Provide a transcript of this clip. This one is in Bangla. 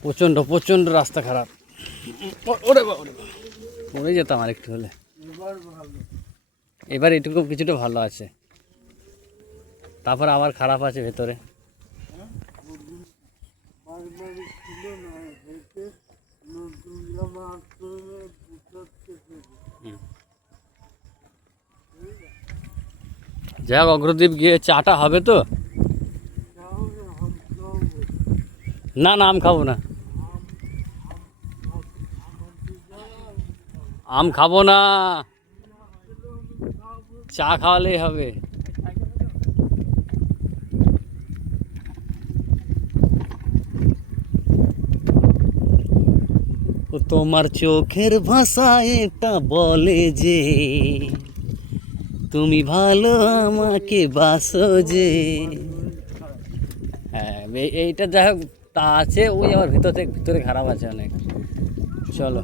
প্রচণ্ড প্রচণ্ড রাস্তা খারাপ। ওরে বাবা, পড়ে যেতাম আর একটু হলে। এবার এটুকু কিছুটা ভালো আছে, তারপর আবার খারাপ আছে ভেতরে। যাই হোক, অগ্রদ্বীপ গিয়ে চাটা হবে তো? না না, আম খাবো না, আম খাবো না, চা খাওয়ালেই হবে। ও তোমার চোখের ভাষা এটা বলে যে তুমি ভালো আমাকে বাসো যে। হ্যাঁ, এইটা যাই হোক তা আছে, ওই আমার ভিতর থেকে ভিতরে খারাপ আছে অনেক। চলো।